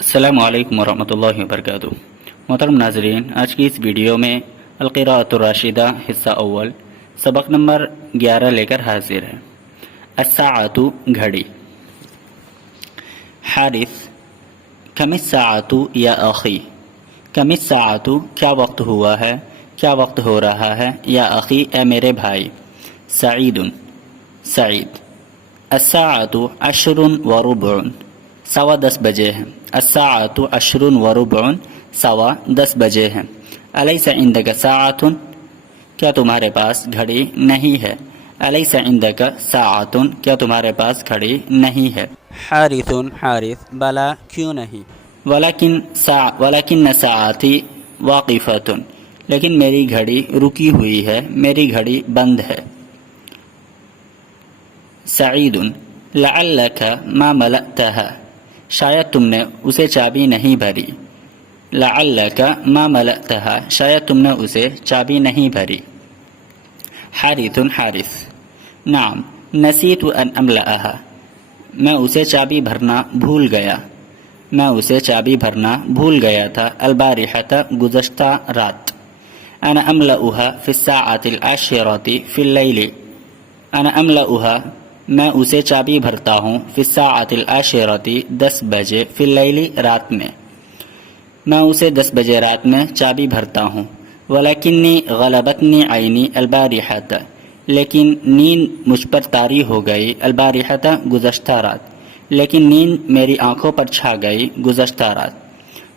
السلام علیکم ورحمۃ اللہ وبرکاتہ۔ محترم ناظرین، آج کی اس ویڈیو میں القراءۃ الراشدہ حصہ اول سبق نمبر 11 لے کر حاضر ہے۔ الساعۃ گھڑی۔ حارث کم الساعۃ یا اخی، کم الساعۃ کیا وقت ہوا ہے، کیا وقت ہو رہا ہے، یا اخی اے میرے بھائی۔ سعید سعید الساعۃ 10:15 10:15 بجے ہیں۔ الساعۃ 10:15 10:15 بجے ہیں۔ الیس عندک ساعۃ کیا تمہارے پاس گھڑی نہیں ہے۔ الیس عندک ساعۃ کیا تمہارے پاس گھڑی نہیں ہے۔ حارث حارث بلا کیوں نہیں۔ ولکن ساعتی واقفۃ لیکن میری گھڑی رکی ہوئی ہے، میری گھڑی بند ہے۔ سعید لعلک ما ملأتها شاید تم نے اسے چابی نہیں بھری۔ لعلک ما ملأتها شاید تم نے اسے چابی نہیں بھری۔ حارث حارث نعم نسیت ان املأها میں اسے چابی بھرنا بھول گیا، میں اسے چابی بھرنا بھول گیا تھا۔ البارحۃ گزشتہ رات۔ انا املأها فی الساعة 10 فی اللیل انا املأها میں اسے چابی بھرتا ہوں فی الساعة 10 بجے فی اللیل رات میں، میں اسے 10 بجے رات میں چابی بھرتا ہوں۔ ولکنی غلبتنی عینی البارحۃ لیکن نیند مجھ پر طاری ہو گئی۔ البارحۃ گزشتہ رات، لیکن نیند میری آنکھوں پر چھا گئی گزشتہ رات۔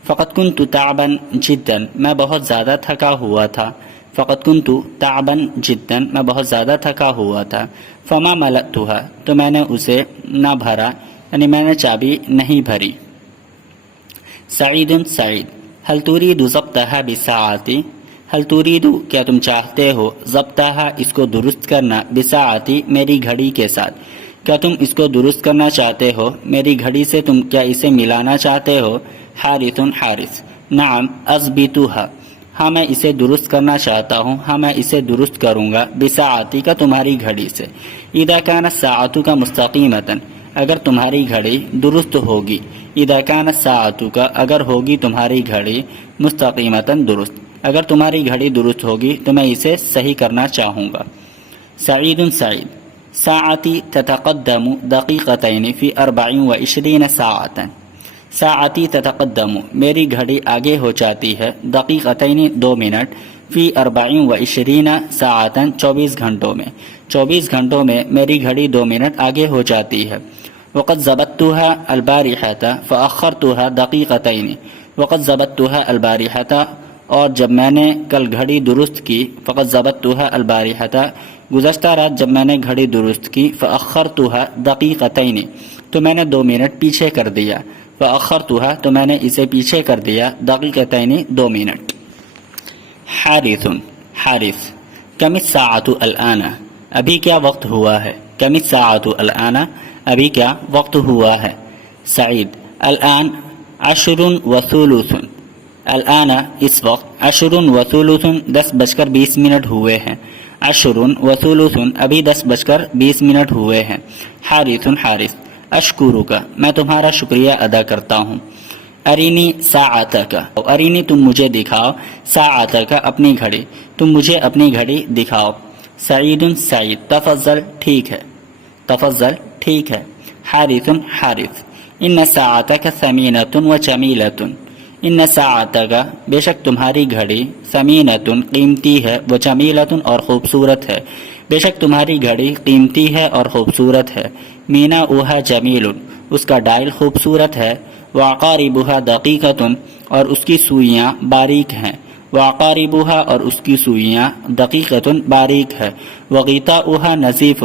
فقد کنت تعبا جدا میں بہت زیادہ تھکا ہوا تھا۔ فقد کنت تعبا جدا میں بہت زیادہ تھکا ہوا تھا۔ فما ملأتها تو میں نے اسے نہ بھرا، یعنی میں نے چابی نہیں بھری۔ سعید سعید هل تريد ضبطها بساعتی هل تريد کیا تم چاہتے ہو ضبطها اس کو درست کرنا بساعتی میری گھڑی کے ساتھ، کیا تم اس کو درست کرنا چاہتے ہو میری گھڑی سے، تم کیا اسے ملانا چاہتے ہو۔ حارث حارث نعم اضبطها ہاں میں اسے درست کرنا چاہتا ہوں، ہاں میں اسے درست کروں گا بساعتی کا تمہاری گھڑی سے۔ اذا كانت الساعة کا مستقیمۃ اگر تمہاری گھڑی درست ہوگی، اذا كانت الساعة کا اگر ہوگی تمہاری گھڑی مستقیمۃ درست، اگر تمہاری گھڑی درست ہوگی تو میں اسے صحیح کرنا چاہوں گا۔ سعید سعید ساعتی تتقدم دقیقتین فی 24 ساعة ساعتی تتقدم میری گھڑی آگے ہو جاتی ہے دقیقتین 2 منٹ فی 24 ساعة 24 گھنٹوں میں، 24 گھنٹوں میں میری گھڑی 2 منٹ آگے ہو جاتی ہے۔ وقد ضبطتها البارحة فأخرتها دقیقتین وقد ضبطتها البارحة اور جب میں نے کل گھڑی درست کی، فقد ضبطتها البارحة گزشتہ رات جب میں نے گھڑی درست کی، فأخرتها دقیقتین تو میں نے 2 منٹ پیچھے کر دیا، فأخرتها تو میں نے اسے پیچھے کر دیا دقیقتین 2 منٹ۔ حارث حارث کم الساعة الآن ابھی کیا وقت ہوا ہے۔ کم الساعة الآن ابھی کیا وقت ہوا ہے۔ سعید الآن 10:30 الآن اس وقت 10:30 10:20 ہوئے ہیں۔ 10:30 ابھی 10:20 ہوئے ہیں۔ حارث حارث اشکرک میں تمہارا شکریہ ادا کرتا ہوں۔ ارینی ساعتک ارینی تم مجھے دکھاؤ، ساعتک اپنی گھڑی، تم مجھے اپنی گھڑی دکھاؤ۔ سعید سعید تفضل ٹھیک ہے، تفضل ٹھیک ہے۔ حارث حارث ان ساعتک ثمینۃ وجمیلۃ ان ساعتک بے شک تمہاری گھڑی ثمینۃ قیمتی ہے، وجمیلۃ اور خوبصورت ہے، بے شک تمہاری گھڑی قیمتی ہے اور خوبصورت ہے۔ میناؤها جمیل اس کا ڈائل خوبصورت ہے۔ وعقاربها دقیقۃ اور اس کی سوئیاں باریک ہیں۔ وعقاربها اور اس کی سوئیاں دقیقۃ باریک ہے۔ وغطاؤها نظیف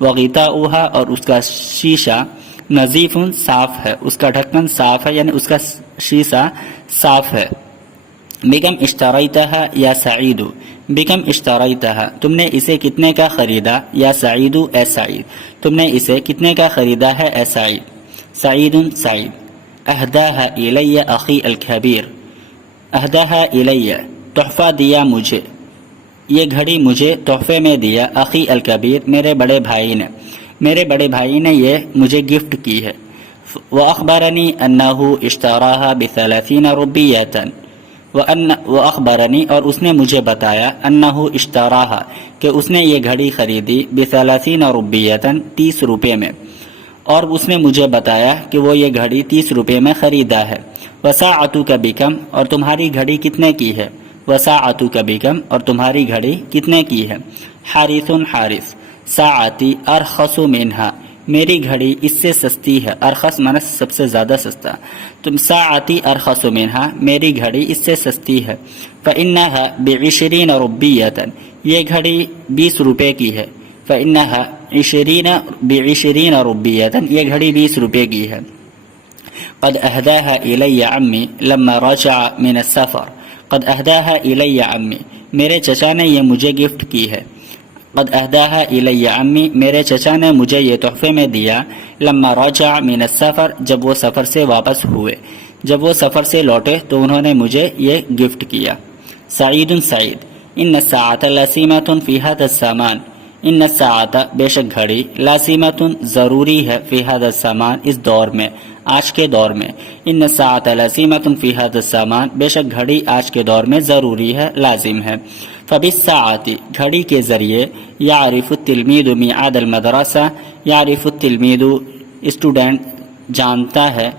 وغطاؤها اور اس کا شیشہ نظیف صاف ہے، اس کا ڈھکن صاف ہے، یعنی اس کا شیشہ صاف ہے۔ بکم اشتریتها یا سعید بکم اشتریتها تم نے اسے کتنے کا خریدا، یا سعید اے سعید تم نے اسے کتنے کا خریدا ہے اے سعید۔ سعید سعید اہداها الی اخی الکبیر اہداها الی تحفہ دیا مجھے، یہ گھڑی مجھے تحفے میں دیا، اخی الکبیر میرے بڑے بھائی نے، میرے بڑے بھائی نے یہ مجھے گفٹ کی ہے۔ وأخبرني أنه اشتراها ب30 روپیۃ وأخبرني اور اس نے مجھے بتایا أنه اشتراها کہ اس نے یہ گھڑی خریدی ب30 روپیۃ 30 روپے میں، اور اس نے مجھے بتایا کہ وہ یہ گھڑی 30 روپے میں خریدا ہے۔ وساعتک بکم اور تمہاری گھڑی کتنے کی ہے؟ وساعتک بکم اور تمہاری گھڑی کتنے کی ہے؟ حارث حارث ساعتی ارخص منها میری گھڑی اس سے سستی ہے، ارخص معنی سب سے زیادہ سستا، تم ساعتی ارخص منها میری گھڑی اس سے سستی ہے۔ فإنها ب20 روپیۃ یہ گھڑی 20 روپے کی ہے۔ فإنها ب20 روپیۃ یہ گھڑی 20 روپے کی ہے۔ قد اهداها الی عمی لما رجع من السفر قد اهداها الی عمی میرے چچا نے یہ مجھے گفٹ کی ہے۔ قد اهداها الی عمی میرے چچا نے مجھے یہ تحفے میں دیا، لما رجع من السفر جب وہ سفر سے واپس ہوئے، جب وہ سفر سے لوٹے تو انہوں نے مجھے یہ گفٹ کیا۔ سعید سعید ان الساعة لسیمة فی هذا الزمان ان الساعة بے شک گھڑی لازمۃ ضروری ہے فی هذا الزمان اس دور میں، آج کے دور میں۔ ان الساعة لازمۃ فی هذا الزمان بے شک گھڑی آج کے دور میں ضروری ہے، لازم ہے۔ فبالساعة گھڑی کے ذریعے یعرف التلمید میعاد المدرسہ یعرف التلمید اسٹوڈنٹ جانتا ہے،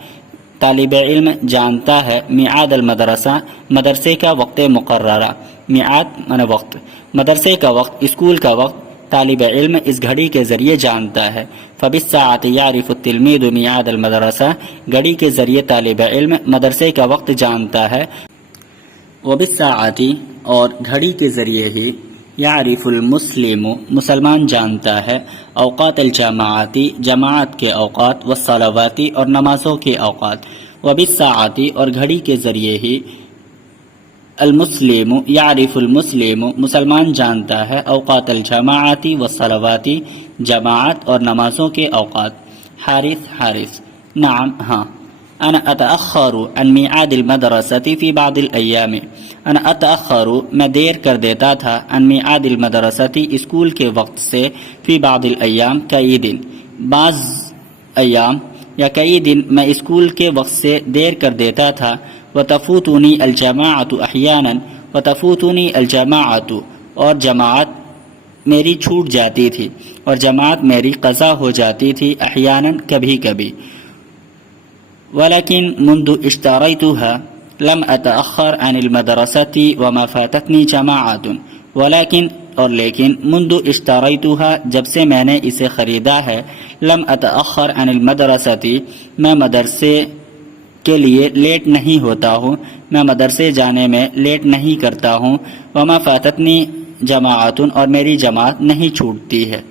طالب علم جانتا ہے، میعاد المدرسہ مدرسے کا وقت مقررہ، میعاد معنی وقت، مدرسے کا وقت، اسکول کا وقت طالب علم اس گھڑی کے ذریعے جانتا ہے۔ فبالساعة یعرف التلمید میعاد المدرسہ گھڑی کے ذریعے طالب علم مدرسے کا وقت جانتا ہے۔ وبالساعة اور گھڑی کے ذریعے ہی یعرف المسلم مسلمان جانتا ہے، اوقات الجماعت جماعت کے اوقات، والصلوات اور نمازوں کے اوقات۔ وبالساعة اور گھڑی کے ذریعے ہی المسلم یعرف المسلم مسلمان جانتا ہے، اوقات الجماعت والصلوات جماعت اور نمازوں کے اوقات۔ حارث حارث نعم ہاں انا اتأخر عن میعاد المدرسة في بعض الایام انا اتأخر میں دیر کر دیتا تھا عن میعاد المدرسة اسکول کے وقت سے، فی بعض الایام کئی دن، بعض ایام یا کئی دن میں اسکول کے وقت سے دیر کر دیتا تھا۔ وتفوتنی الجماعت احیانا وتفوتنی الجماعت اور جماعت میری چھوٹ جاتی تھی، اور جماعت میری قضا ہو جاتی تھی، احیانا کبھی کبھی۔ ولكن منذ اشتريتها لم اتأخر عن المدرسة وما فاتتني جماعات ولكن اور لیکن منذ اشتريتها جب سے میں نے اسے خریدا ہے، لم اتأخر عن المدرسة میں مدرسے کے لیے لیٹ نہیں ہوتا ہوں، میں مدرسے جانے میں لیٹ نہیں کرتا ہوں۔ وما فاتتنی جماعت اور میری جماعت نہیں چھوٹتی ہے۔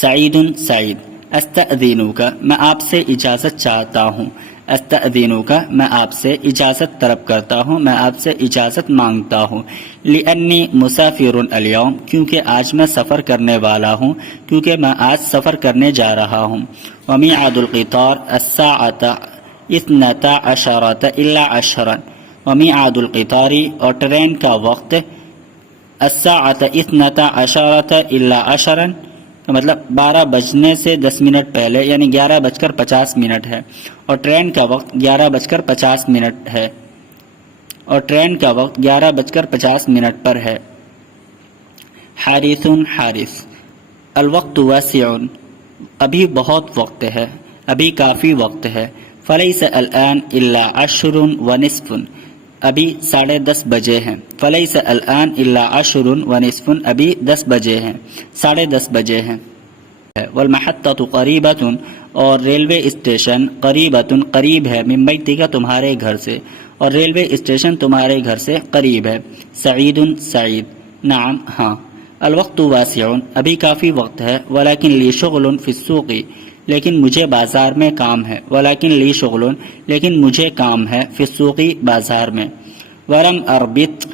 سعید سعید استأذنک میں آپ سے اجازت چاہتا ہوں، استأذنک میں آپ سے اجازت طلب کرتا ہوں، میں آپ سے اجازت مانگتا ہوں۔ لأنی مسافر اليوم کیونکہ آج میں سفر کرنے والا ہوں، کیونکہ میں آج سفر کرنے جا رہا ہوں۔ ومیعاد القطار الساعة 12 الا 10 ومیعاد القطار اور ٹرین کا وقت الساعة 12 الا 10 کا مطلب 12 بجنے سے 10 منٹ پہلے، یعنی 11:50 ہے، اور ٹرین کا وقت 11:50 ہے، اور ٹرین کا وقت 11:50 پر ہے۔ حارث حارث الوقت واسع ابھی بہت وقت ہے، ابھی کافی وقت ہے۔ فلیس الآن الا 10:20 ابھی 10:30 بجے ہیں۔ فلیس الآن الا 10:20 ابھی 10 بجے ہیں، 10:30 بجے ہیں۔ والمحطة قریبۃ اور ریلوے اسٹیشن قریبۃ قریب ہے، من بیتک تمہارے گھر سے، اور ریلوے اسٹیشن تمہارے گھر سے قریب ہے۔ سعید سعید نعم ہاں الوقت واسع ابھی کافی وقت ہے، ولكن لی شغل فی السوق لیکن مجھے بازار میں کام ہے، ولكن لی شغل لیکن مجھے کام ہے، فی السوق بازار میں۔ ولم اربط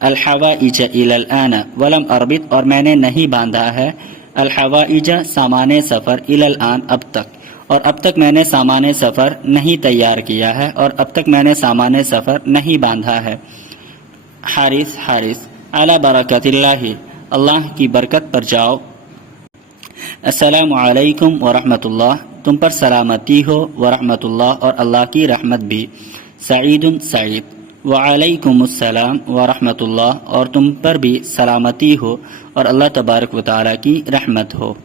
الحوائج الی الآن ولم اربط اور میں نے نہیں باندھا ہے، الحوائج سامان سفر الی الآن اب تک، اور اب تک میں نے سامان سفر نہیں تیار کیا ہے، اور اب تک میں نے سامان سفر نہیں باندھا ہے۔ حارث حارث علی برکت اللہ اللہ کی برکت پر جاؤ۔ السلام علیکم ورحمۃ اللہ، تم پر سلامتی ہو ورحمۃ اللہ اور اللہ کی رحمت بھی۔ سعید سعید، وعلیکم السلام ورحمۃ اللہ اور تم پر بھی سلامتی ہو اور اللہ تبارک و تعالیٰ کی رحمت ہو۔